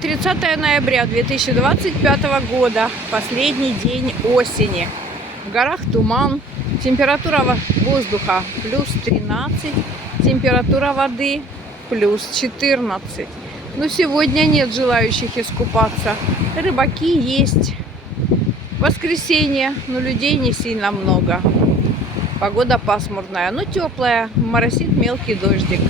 30 ноября 2025 года, последний день осени. В горах туман, температура воздуха плюс 13, температура воды плюс 14. Но сегодня нет желающих искупаться. Рыбаки есть. Воскресенье, но людей не сильно много. Погода пасмурная, но теплая, моросит мелкий дождик.